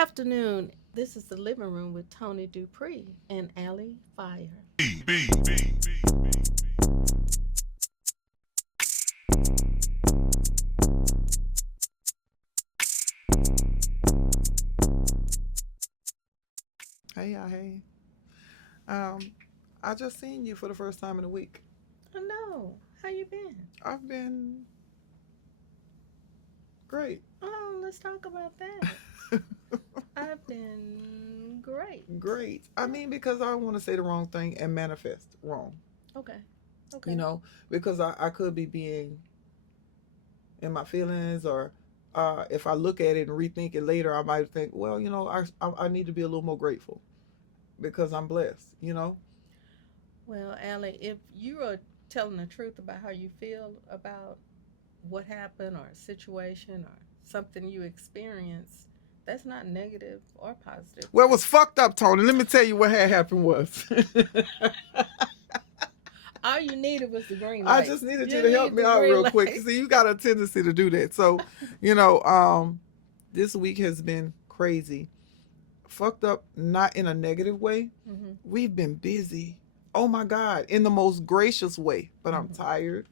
afternoon. This is the living room with Toni Dupree and Allie Fire. Hey, y'all, hey. Um, I just seen you for the first time in a week. Hello, how you been? I've been great. Oh, let's talk about that. I've been great. Great. I Yeah. mean, because I want to say the wrong thing and manifest wrong, Okay. you Okay. know, because I could be being in my feelings or if I look at it and rethink it later, I might think, well, I need to be a little more grateful because I'm blessed. Well, Allie, if you are telling the truth about how you feel about what happened or a situation or something you experienced, that's not negative or positive. Well, it was fucked up, Tony. Let me tell you what had happened was. All you needed was the green I light. just needed you You to help need me the out green real quick. light. See, you got a tendency to do that. So, you know, um, this week has been crazy. Fucked up, not in a negative way. Mm-hmm. We've been busy. Oh my God, in the most gracious way. But I'm Mm-hmm. tired.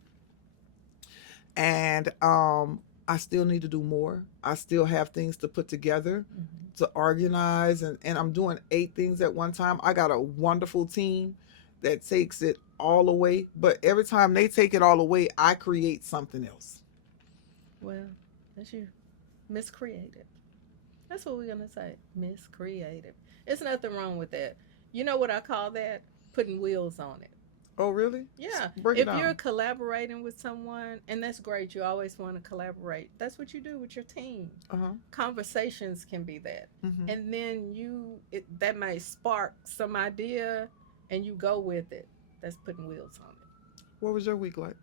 And I still need to do more. I still have things to put together, Mm-hmm. to organize, and I'm doing 8 things at one time. I got a wonderful team that takes it all away, but every time they take it all away, I create something else. Well, that's you. Miscreated. That's what we're gonna say. Miscreated. There's nothing wrong with that. You know what I call that? Putting wheels on it. Oh, really? Yeah. Break it If you're down. collaborating with someone, and that's great, you always want to collaborate. That's what you do with your team. Uh-huh. Conversations can be that. Mm-hmm. And then that may spark some idea and you go with it. That's putting wheels on it. What was your week like?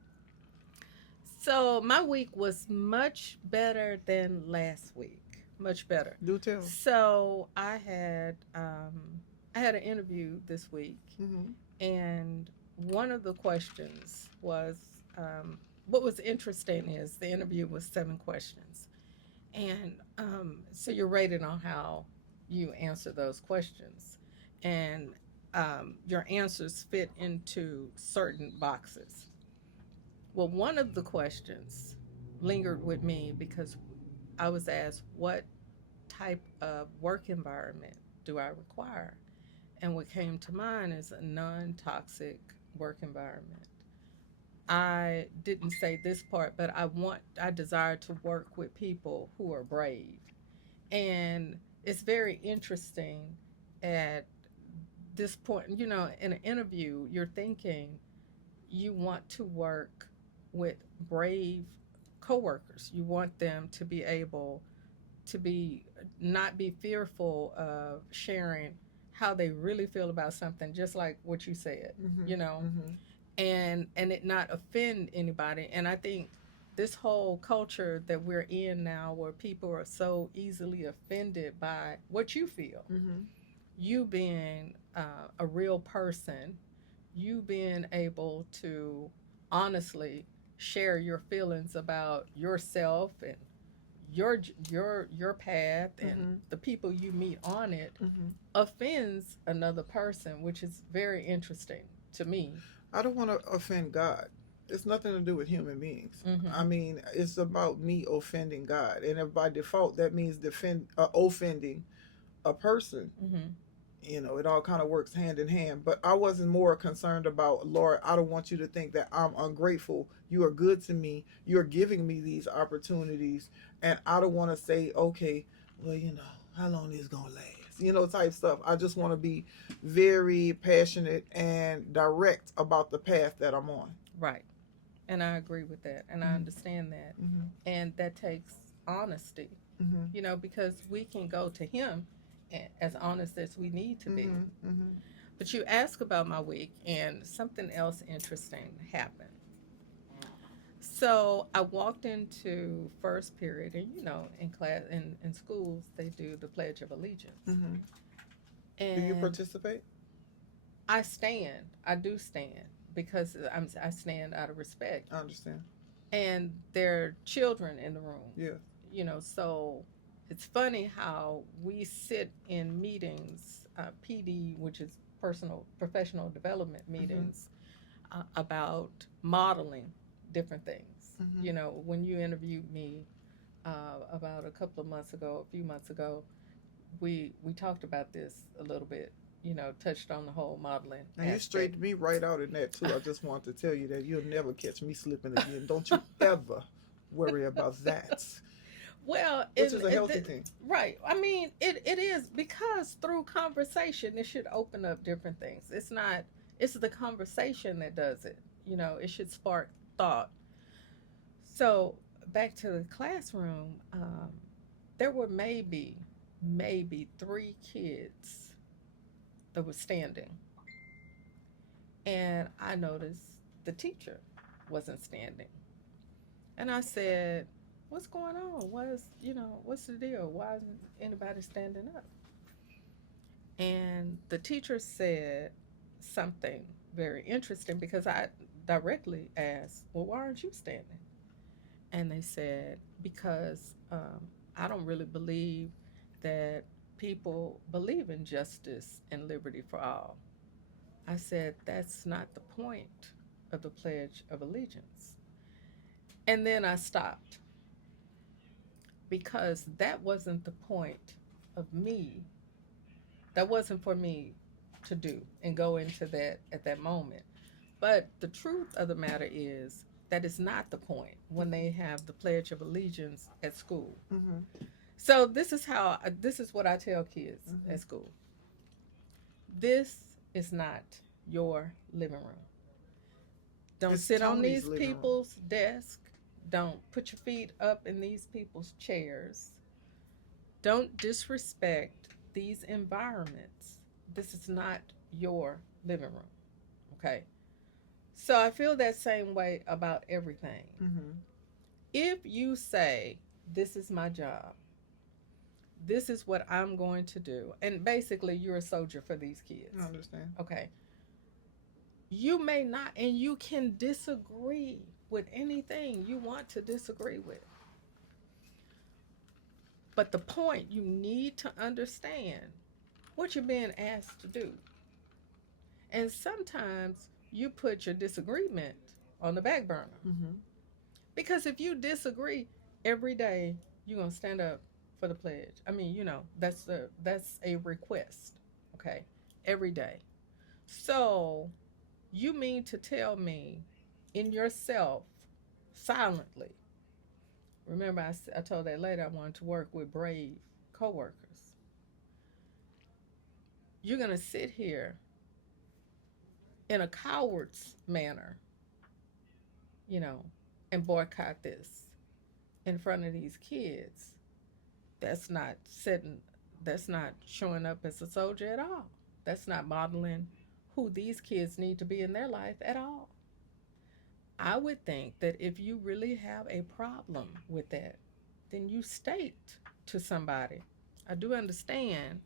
So my week was much better than last week. Much better. Do tell. So I had an interview this week, Mm-hmm. and one of the questions was what was interesting is the interview was 7 questions, and so you're rated on how you answer those questions, and your answers fit into certain boxes. Well, one of the questions lingered with me because I was asked, what type of work environment do I require? And what came to mind is a non toxic work environment. I didn't say this part, but I desire to work with people who are brave. And it's very interesting at this point, in an interview, you're thinking you want to work with brave coworkers. You want them to be able to be not be fearful of sharing how they really feel about something, just like what you said, Mm-hmm. you know, Mm-hmm. and it not offend anybody. And I think this whole culture that we're in now, where people are so easily offended by what you feel, Mm-hmm. you being a real person, you being able to honestly share your feelings about yourself and your path and Mm-hmm. the people you meet on it Mm-hmm. offends another person, which is very interesting to me. I don't want to offend God. It's nothing to do with human beings. I Mm-hmm. mean, it's about me offending God, and if by default that means offending a person, Mm-hmm. it all kind of works hand in hand. But I wasn't more concerned about, Lord, I don't want you to think that I'm ungrateful. You are good to me. You're giving me these opportunities, and I don't want to say, okay, well, how long is gonna last? Type stuff. I just want to be very passionate and direct about the path that I'm on. Right. And I agree with that, and I Mm-hmm. understand that, Mm-hmm. and that takes honesty, Mm-hmm. because we can go to him as honest as we need to be. Mm-hmm. Mm-hmm. But you ask about my week, and something else interesting happened. So I walked into first period, and in class, in schools, they do the Pledge of Allegiance, Mm-hmm. Do you and participate? I stand. I do stand because I stand out of respect, I understand. and there are children in the room, Yeah. so it's funny how we sit in meetings, PD, which is personal professional development Mm-hmm. meetings, about modeling different things. Mm-hmm. You know, when you interviewed me about a couple of months ago, a few months ago, we talked about this a little bit. You know, touched on the whole modeling And you aspect. straightened me right out in that too. I just want to tell you that you'll never catch me slipping again. Don't you ever worry about that. Well, Which is a healthy the, thing. right. I mean, it is because through conversation, it should open up different things. It's not. It's the conversation that does it. You know, it should spark thought. So back to the classroom, there were maybe three kids that were standing, and I noticed the teacher wasn't standing, and I said, "What's going on? What's the deal? Why isn't anybody standing up?" And the teacher said something very interesting because I directly asked, "Well, why aren't you standing?" And they said, "Because I don't really believe that people believe in justice and liberty for all." I said, "That's not the point of the Pledge of Allegiance." And then I stopped because that wasn't the point of me. That wasn't for me to do and go into that at that moment. But the truth of the matter is that is not the point when they have the Pledge of Allegiance at school. Mm-hmm. So this is what I tell kids Mm-hmm. at school. This is not your living room. Don't It's sit on Tony's these living room. people's desk. Don't put your feet up in these people's chairs. Don't disrespect these environments. This is not your living room. Okay. So I feel that same way about everything. Mm-hmm. If you say, "This is my job, this is what I'm going to do," and basically you're a soldier for these I kids, understand. okay, you may not, and you can disagree with anything you want to disagree with. But the point, you need to understand what you're being asked to do. And sometimes you put your disagreement on the back burner. Mm-hmm. Because if you disagree every day, you're gonna stand up for the pledge. I mean, that's a request, okay, every day. So you mean to tell me in yourself silently? Remember, I told that lady I wanted to work with brave coworkers. You're gonna sit here in a coward's manner, you know, and boycott this in front of these kids. That's not setting, that's not showing up as a soldier at all. That's not modeling who these kids need to be in their life at all. I would think that if you really have a problem with that, then you state to somebody. I do understand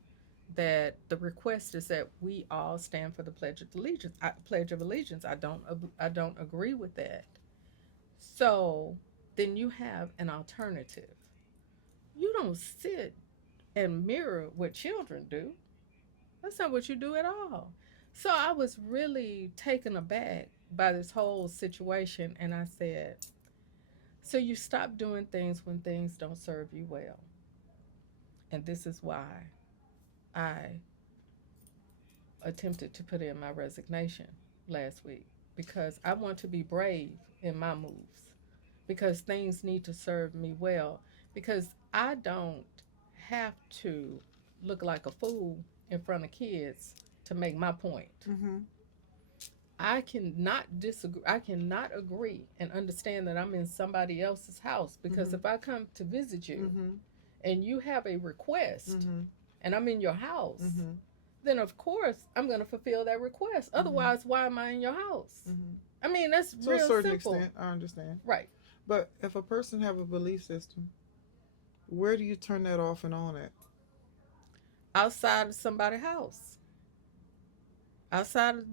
that the request is that we all stand for the Pledge of Allegiance. Pledge of Allegiance. I don't agree with that. So then you have an alternative. You don't sit and mirror what children do. That's not what you do at all. So I was really taken aback by this whole situation, and I said, "So you stop doing things when things don't serve you well." And this is why I attempted to put in my resignation last week, because I want to be brave in my moves, because things need to serve me well, because I don't have to look like a fool in front of kids to make my point. Mm-hmm. I cannot disagree. I cannot agree and understand that I'm in somebody else's house, because Mm-hmm. if I come to visit you Mm-hmm. and you have a request Mm-hmm. and I'm in your house, Mm-hmm. then of course I'm going to fulfill that request. Mm-hmm. Otherwise, why am I in your house? Mm-hmm. I mean, that's To a real certain simple. extent, I understand. Right. But if a person have a belief system, where do you turn that off and on at? Outside of somebody's house. Outside of,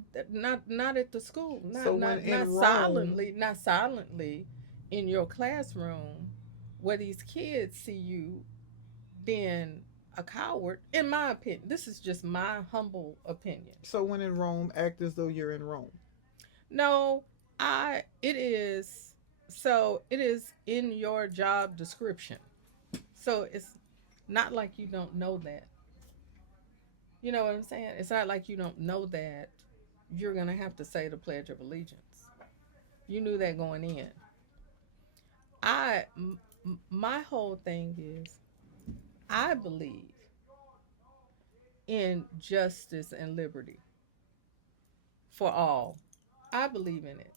not at the school. So Not when not in not Rome, silently, not silently in your classroom where these kids see you then a coward, in my opinion. This is just my humble opinion. So when in Rome, act as though you're in Rome. No, it is, so it is in your job description. So it's not like you don't know that. You know what I'm saying? It's not like you don't know that you're going to have to say the Pledge of Allegiance. You knew that going in. My whole thing is I believe in justice and liberty for all. I believe in it.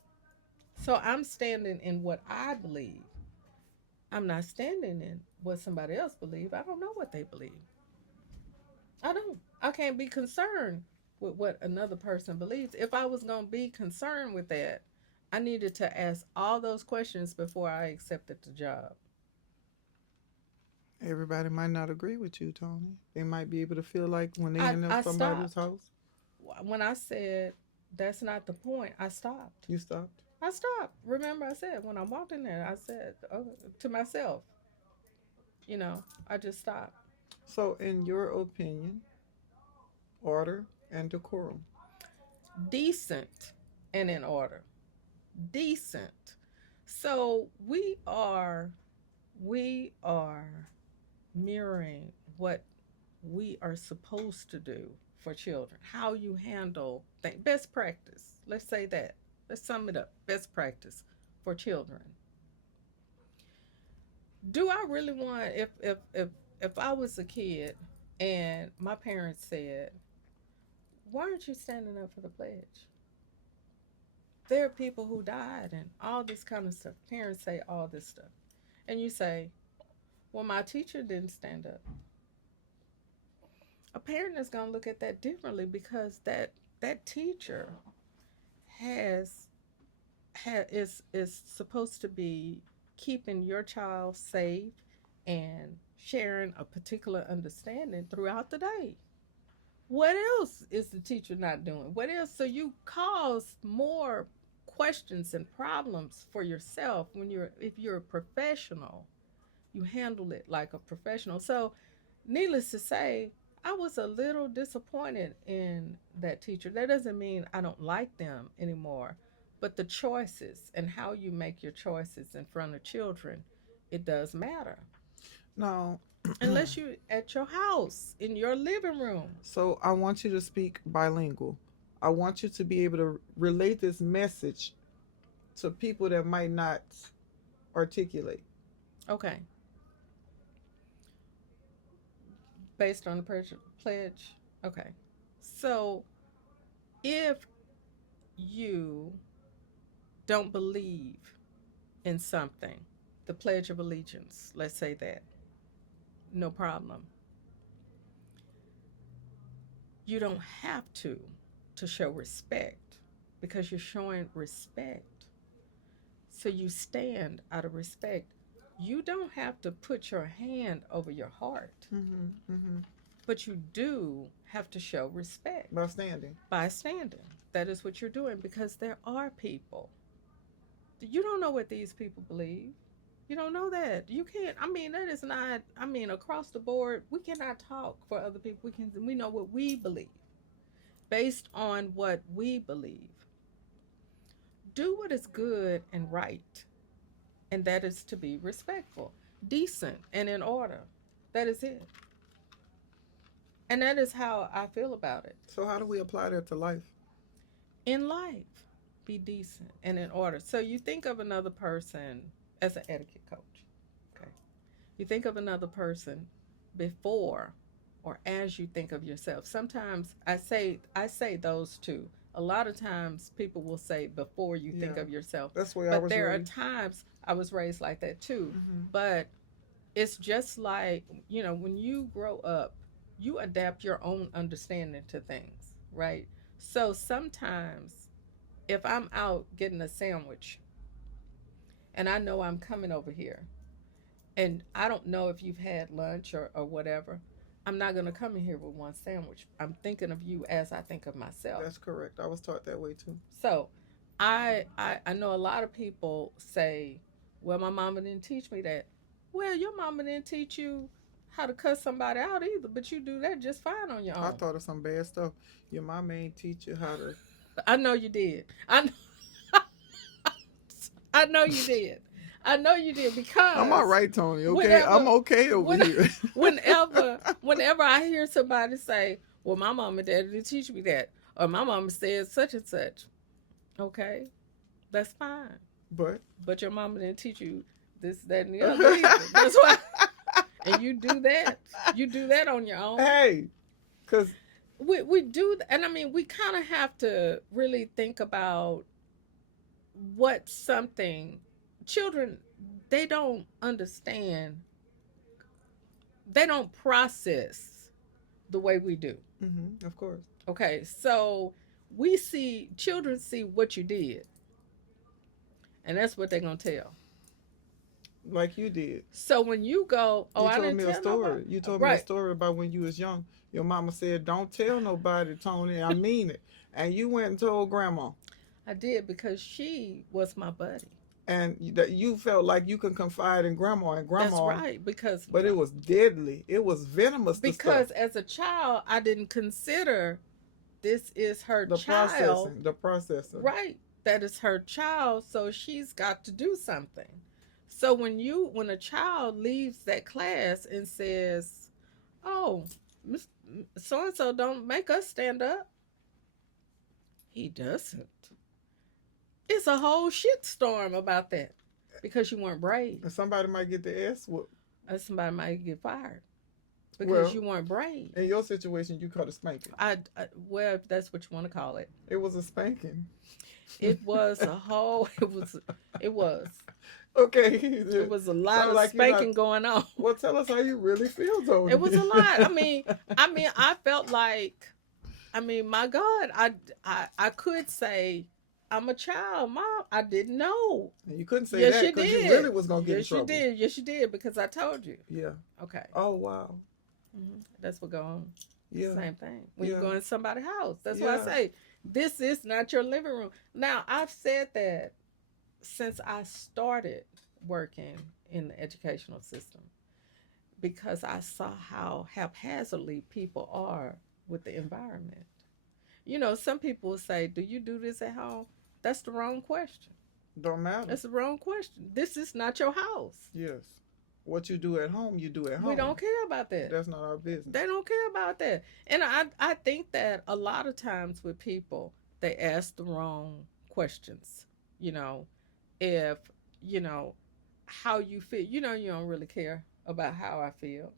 So I'm standing in what I believe. I'm not standing in what somebody else believes. I don't know what they believe. I don't. I can't be concerned with what another person believes. If I was going to be concerned with that, I needed to ask all those questions before I accepted the job. Everybody might not agree with you, Tony. They might be able to feel like when they I, in I somebody's stopped. house, When I said that's not the point, I stopped. you stopped. I stopped. Remember, I said when I walked in there, I said to myself, I just stopped. So, in your opinion, order and decorum. Decent and in order. Decent. So we are mirroring what we are supposed to do for children. How you handle things. Best practice. Let's say that. Let's sum it up. Best practice for children. Do I really want, if I was a kid and my parents said, "Why aren't you standing up for the pledge?" There are people who died and all this kind of stuff. Parents say all this stuff. And you say, "Well, my teacher didn't stand up." A parent is going to look at that differently because that teacher has, is supposed to be keeping your child safe and sharing a particular understanding throughout the day. What else is the teacher not doing? What else? So you cause more questions and problems for yourself when if you're a professional, you handle it like a professional. So, needless to say, I was a little disappointed in that teacher. That doesn't mean I don't like them anymore, but the choices and how you make your choices in front of children, it does matter. Now, Unless you're at your house, in your living room. so I want you to speak bilingual. I want you to be able to relate this message to people that might not articulate. Okay. Based on the pledge. Okay. So if you don't believe in something, the Pledge of Allegiance, let's say that, no problem. You don't have to show respect because you're showing respect. So you stand out of respect. You don't have to put your hand over your heart, Mm-hmm, mm-hmm. but you do have to show respect By standing. by standing. That is what you're doing because there are people. You don't know what these people believe. You don't know that. You can't. I mean, that is not. I mean, across the board, we cannot talk for other people. We can. We know what we believe, based on what we believe. Do what is good and right, and that is to be respectful, decent, and in order. That is it. And that is how I feel about it. So, how do we apply that to life? In life, be decent and in order. So you think of another person as an etiquette coach. Okay. You think of another person before or as you think of yourself. Sometimes I say those two. A lot of times people will say before you think Yeah, of yourself. that's the way I But was there are raised. times I was raised like that too. Mm-hmm. But it's just like, when you grow up, you adapt your own understanding to things, right? So sometimes if I'm out getting a sandwich and I know I'm coming over here and I don't know if you've had lunch or whatever, I'm not going to come in here with one sandwich. I'm thinking of you as I think of myself. That's correct. I was taught that way too. So I know a lot of people say, well, my mama didn't teach me that. Well, your mama didn't teach you how to cuss somebody out either, but you do that just fine on your I own. thought of some bad stuff. Your mom ain't teach you how to. I know you did. I know you did. I know you did I'm all because right, Tony. Okay, I'm whenever okay over when, here. whenever I hear somebody say, "Well, my mom and daddy didn't teach me that," or "My mama said such and such," okay, that's fine. But But your mama didn't teach you this, that, and the other either. That's why. And you do that. You do that on your own. hey, cause We do, and I mean, we kind of have to really think about what something children, they don't understand, they don't process the way we do. of course, Okay, so we see children see what you did, and that's what they're gonna tell. like you did. So when you go, oh, You I told didn't me a tell nobody. story. You told me a Right, story about when you was young. Your mama said, "Don't tell nobody, Tony. I mean it." And you went and told grandma, I did because she was my buddy. and that you felt like you can confide in grandma and That's grandma, right, because but it was deadly. It was venomous. The stuff, because as a child I didn't consider this is her the child. processing, the processor. Right, that is her child, so she's got to do something. So when a child leaves that class and says, "Oh, Miss so and so don't make us stand up," he doesn't. It's a whole shit storm about that because you weren't brave. And somebody might get the S whoop. Or somebody might get fired because Well, you weren't brave. in your situation, you caught a spanking. Well, if that's what you want to call it. It was a spanking. It was a whole. It was. Okay. It was a lot Sound of like spanking going on. Well, tell us how you really feel, Tony. It was a lot. I felt like, my God, I could say, I'm a child, Mom. I didn't know. And you couldn't say Yes, that you because you did. really was gonna get in Yes, you trouble. did. Yes, you did because I told you. Yeah. Okay. Oh wow. That's what go on. Yeah. Same thing. When Yeah. you go in somebody's house, that's why I Yeah. say this is not your living room. Now I've said that since I started working in the educational system because I saw how haphazardly people are with the environment. Some people will say, "Do you do this at home?" That's the wrong question. Don't matter. That's the wrong question. This is not your house. Yes. What you do at home, you do at home. We don't care about that. That's not our business. They don't care about that. And I think that a lot of times with people, they ask the wrong questions. If, how you feel, you don't really care about how I feel.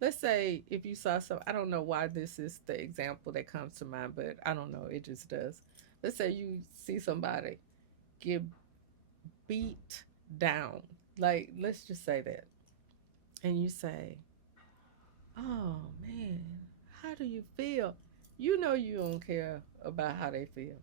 Let's say if you saw some, I don't know why this is the example that comes to mind, but I don't know, it just does. Let's say you see somebody get beat down. Like, let's just say that. And you say, "Oh man, how do you feel?" You don't care about how they feel.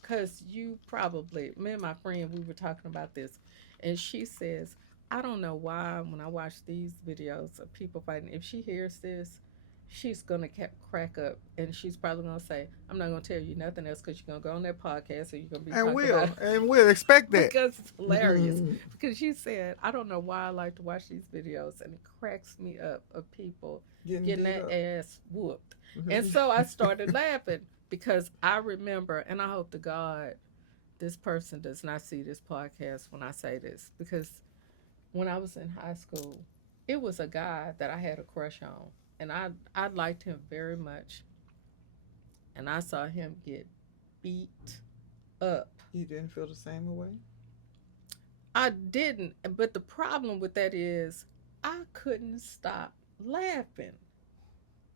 Because you probably, me and my friend, we were talking about this. And she says, "I don't know why when I watch these videos of people fighting, if she hears this, she's going to crack up. And she's probably going to say, I'm not going to tell you nothing else because you're going to go on that podcast and you're going to be And talking about it." we'll expect that. Because it's hilarious. Because she said, "I don't know why I like to watch these videos, and it cracks me up of people getting that ass whooped." And so I started laughing because I remember, and I hope to God this person does not see this podcast when I say this, because when I was in high school, it was a guy that I had a crush on, and I liked him very much, and I saw him get beat up. You didn't feel the same way? I didn't, but the problem with that is I couldn't stop laughing.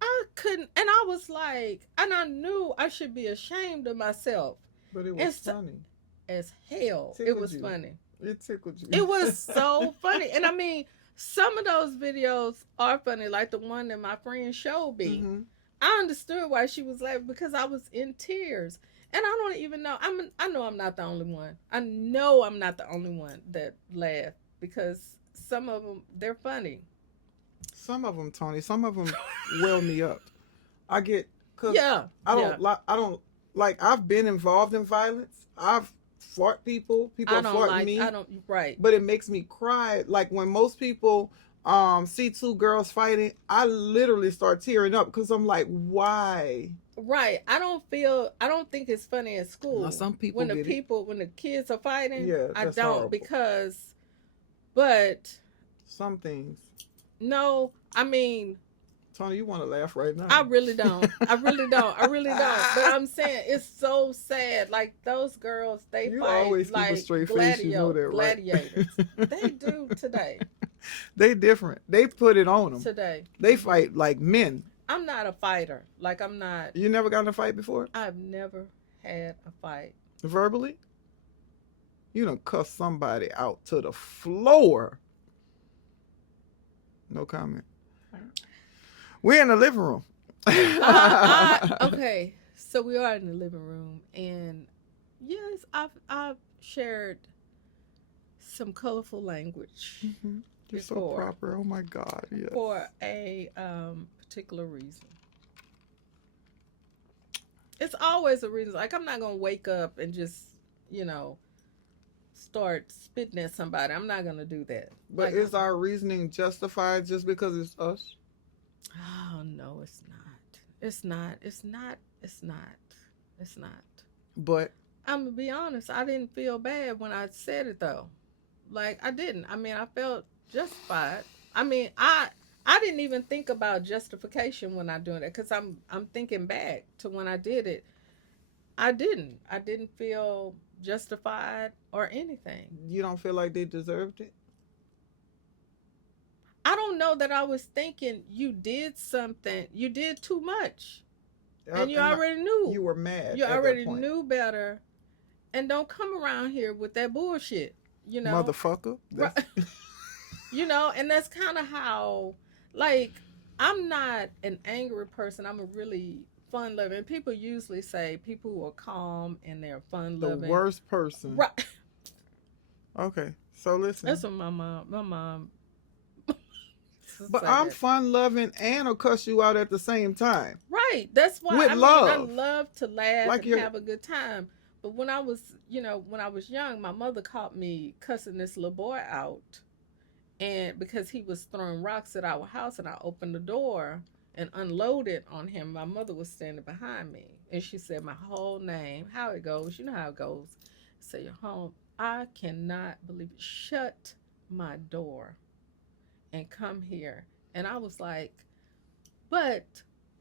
I couldn't, and I was like, and I knew I should be ashamed of myself. But it was funny. As hell. Tickled It was you. funny. It tickled you. It was so funny. And some of those videos are funny, like the one that my friend showed me. I understood why she was laughing because I was in tears. And I don't even know. I know I'm not the only one. I know I'm not the only one that laughed because some of them, they're funny. Some of them, Tony. Some of them well me up. I get, cause Yeah. I don't like. I've been involved in violence. I've fought people. People have fought me. Right. But it makes me cry. Like when most people see two girls fighting, I literally start tearing up because I'm like, why? Right. I don't think it's funny at Now school some people get it. when the kids are fighting. Yeah, I that's don't horrible. because, but Some things. no, I mean, Tony, you want to laugh right now? I really don't. I really don't. I really don't. But I'm saying it's so sad. Like those girls, they You fight always keep a like straight face. You know that, right? gladiators. They do today. They different. They put it on them. Today. They fight like men. I'm not a fighter. Like I'm not. You never got in a fight before? I've never had a fight. Verbally? You done cuss somebody out to the floor. No comment. We're in the living room. Okay, so we are in the living room, and yes, I've shared some colorful language Mm-hmm. You're so before proper. Oh my God. Yes. for a particular reason. It's always a reason. Like I'm not gonna wake up and just you know start spitting at somebody. I'm not gonna do that. But Like, is our reasoning justified just because it's us? oh no, it's not. It's not. It's not. It's not. It's not. But I'm gonna be honest. I didn't feel bad when I said it though. Like I didn't. I mean, I felt justified. I mean, I didn't even think about justification when I doing it because I'm thinking back to when I did it. I didn't. I didn't feel justified or anything. you don't feel like they deserved it? I don't know that I was thinking you did something. You did too much, and you already knew. You were mad. You at already that point. knew better, and don't come around here with that bullshit. You know, Motherfucker. right? You know, and that's kind of how, like, I'm not an angry person. I'm a really fun loving. People usually say people who are calm and they're fun The loving. worst person. Right. Okay. So listen. That's what my mom. But I'm fun loving and I'll cuss you out at the same time. Right. That's why With I love. mean, I love to laugh Like and have a good time. But when I was, when I was young, my mother caught me cussing this little boy out, and because he was throwing rocks at our house, and I opened the door and unloaded on him. My mother was standing behind me, and she said my whole name, how it goes. You know how it goes. Say you're home. I cannot believe it. Shut my door and come here. And I was like, but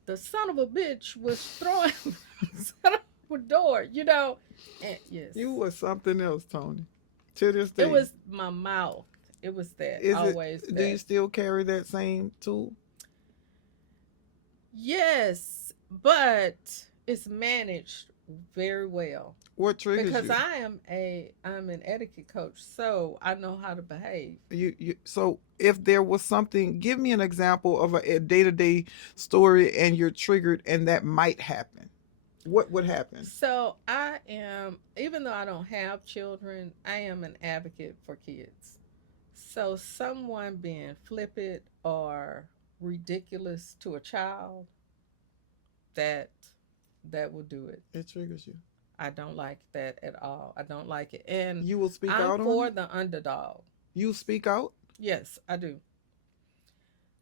the son of a bitch was throwing the door, And yes, You was something else, Tony. To this day. it was my mouth. It was that. Do you still carry that same tool? Yes, but it's managed very well. What triggers Because you? I'm an etiquette coach, so I know how to behave. So if there was something, give me an example of a day-to-day story and you're triggered and that might happen. What would happen? So I am, even though I don't have children, I am an advocate for kids. So someone being flippant or ridiculous to a child, that will do it. It triggers you. I don't like that at all. I don't like it. And You will speak I'm out on for it? the underdog. You speak out? Yes, I do.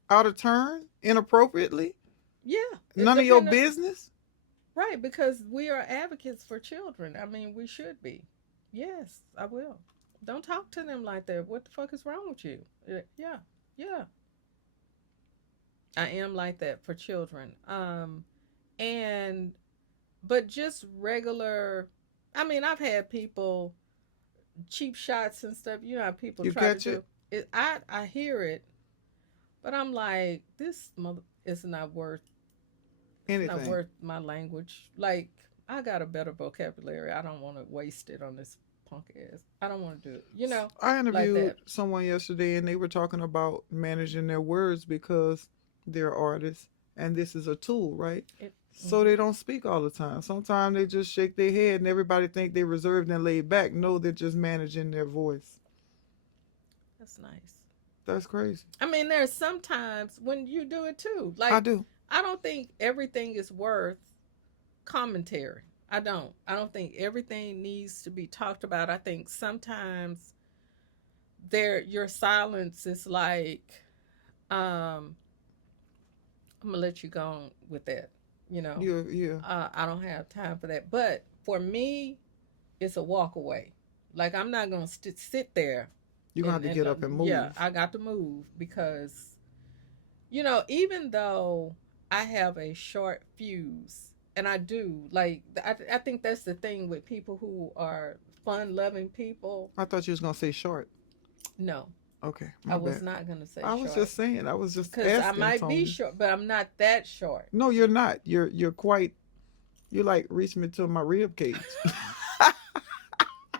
Out of turn? Inappropriately? Yeah. None of your business? Right, because we are advocates for children. I mean, we should be. Yes, I will. Don't talk to them like that. What the fuck is wrong with you? Yeah, yeah. I am like that for children. And but just regular. I mean, I've had people cheap shots and stuff. You know how people You try catch to do it. I hear it, but I'm like, this mother is not worth Anything. not worth my language. Like, I got a better vocabulary. I don't want to waste it on this punk ass. I don't want to do it. I interviewed like someone yesterday and they were talking about managing their words because they're artists and this is a tool, right? So they don't speak all the time. Sometimes they just shake their head and everybody think they're reserved and laid back. No, they're just managing their voice. That's nice. That's crazy. I mean, there's sometimes when you do it too. Like, I do. I don't think everything is worth commentary. I don't think everything needs to be talked about. I think sometimes your silence is like Um, I'm gonna let you go on with that. You know, Yeah. I don't have time for that. But for me, it's a walk away. Like I'm not gonna sit there You're gonna have to and get up and yeah, move. I got to move because even though I have a short fuse, and I do like I think that's the thing with people who are fun loving people. I thought you was gonna say short. No, Okay, I my was bad. not gonna say I was short just saying. I was just because I asking, might be Tony. short, but I'm not that short. No, you're not. You're quite. You like reach me to my rib cage.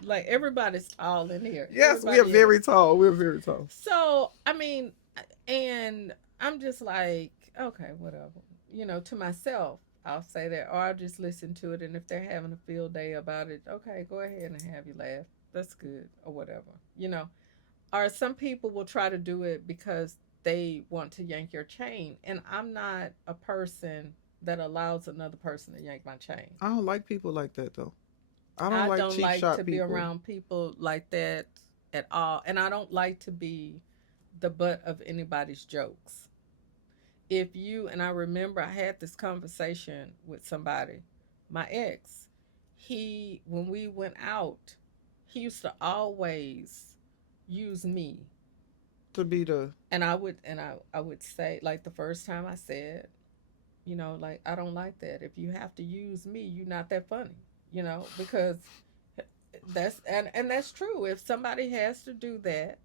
Like everybody's tall in here. Yes, we are Everybody is. very tall. We're very tall. So, I mean, and I'm just like, okay, whatever. To myself, I'll say that, or I'll just listen to it. And if they're having a field day about it, okay, go ahead and have you laugh. That's good, or whatever. Or some people will try to do it because they want to yank your chain. And I'm not a person that allows another person to yank my chain. I don't like people like that though. I don't I like don't cheap like shot to be people. around people like that at all. And I don't like to be the butt of anybody's jokes. If you, and I remember I had this conversation with somebody, my ex, when we went out, he used to always use me. To be the And I would say, like the first time I said, like I don't like that. If you have to use me, you're not that funny, because and that's true. If somebody has to do that,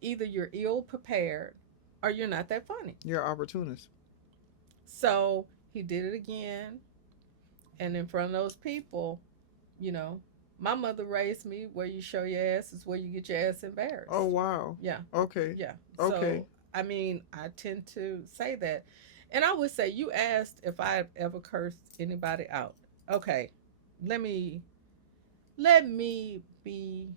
either you're ill prepared or you're not that funny. your opportunist. So he did it again, and in front of those people, you know, my mother raised me where you show your ass is where you get your ass Oh embarrassed. wow. Yeah, Okay. yeah. Okay. So I mean, I tend to say that, and I would say you asked if I ever cursed anybody out. Okay, let me let me be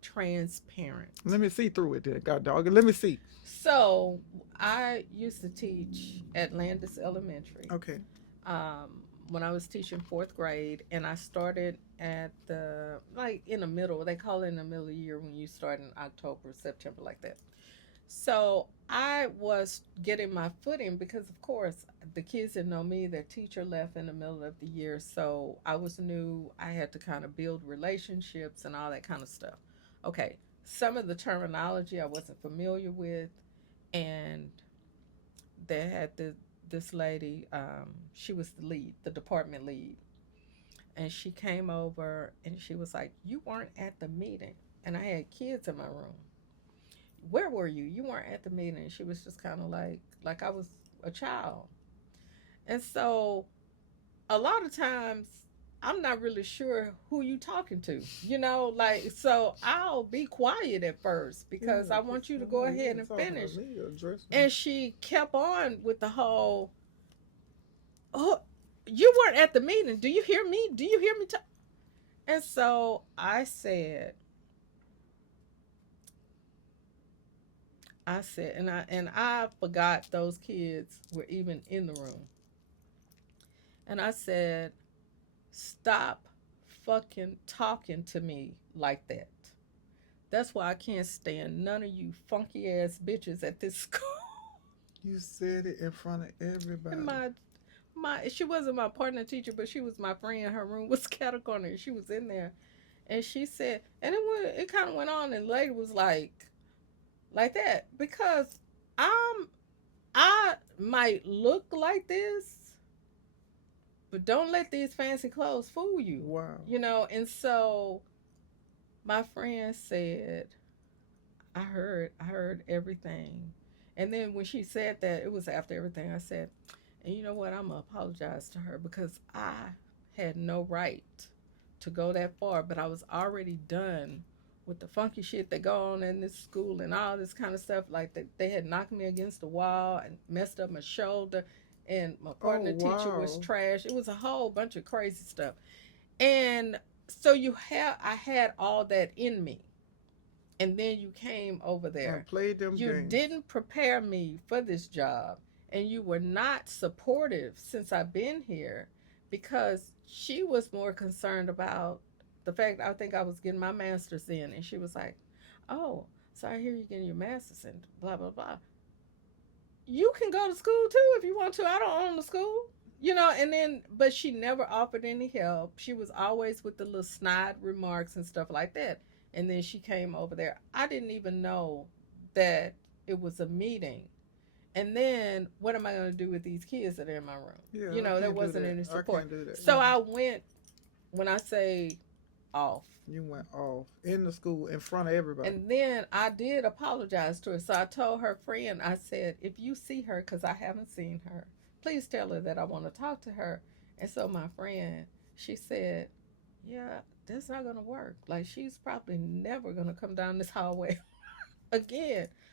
transparent. Let me see through it then. God dog. Let me see. So I used to teach at Landis Elementary Okay. when I was teaching fourth grade, and I started at the like in the middle. They call it in the middle of the year when you start in October, September, like that. So I was getting my footing because, of course, the kids didn't know me. Their teacher left in the middle of the year, so I was new. I had to kind of build relationships and all that kind of stuff. Okay, some of the terminology I wasn't familiar with, and they had this lady. She was the lead, the department lead, and she came over and she was like, "You weren't at the meeting," and I had kids in my room. Where were you? You weren't at the meeting. She was just kind of like I was a child. And so a lot of times I'm not really sure who you talking to. Like so I'll be quiet at first Yeah, because I because want you to I'm go like, you ahead ain't and talking to finish. me, address me. And she kept on with the whole, "Oh, you weren't at the meeting. Do you hear me? Do you hear me?" And so I said, and I forgot those kids were even in the room. And I said, "Stop fucking talking to me like that. That's why I can't stand none of you funky ass bitches at this school." You said it in front of And everybody. my she wasn't my partner teacher, but she was my friend. Her room was cat corner. She was in there, and she said, and it kind of went on, and the lady was like that because I might look like this, but don't let these fancy clothes fool you. Wow. And so my friend said, I heard everything. And then when she said that, it was after everything I said, and you know what, I'm gonna apologize to her because I had no right to go that far, but I was already done with the funky shit that go on in this school and all this kind of stuff. Like they had knocked me against the wall and messed up my shoulder, and my Oh partner teacher was wow. trash. It was a whole bunch of crazy stuff. And so I had all that in me, and then you came over And there. played them You games. didn't prepare me for this job, and you were not supportive since I've been here, because she was more concerned about the fact I think I was getting my master's in, and she was like, "Oh, so I hear you getting your master's in blah blah blah." you can go to school too if you want to. I don't own the school. You know, and then, but she never offered any help. She was always with the little snide remarks and stuff like that. And then she came over there. I didn't even know that it was a meeting. And then what am I going to do with these kids that are in my room? Yeah, You I know, there can't do wasn't that. any I support. can't do that. So Yeah. I went, when I say off. You went off in the school in front of everybody. And then I did apologize to her. So I told her friend, I said, if you see her, because I haven't seen her, please tell her that I want to talk to her. And so my friend, she said, yeah, that's not going to work. Like, she's probably never going to come down this hallway again.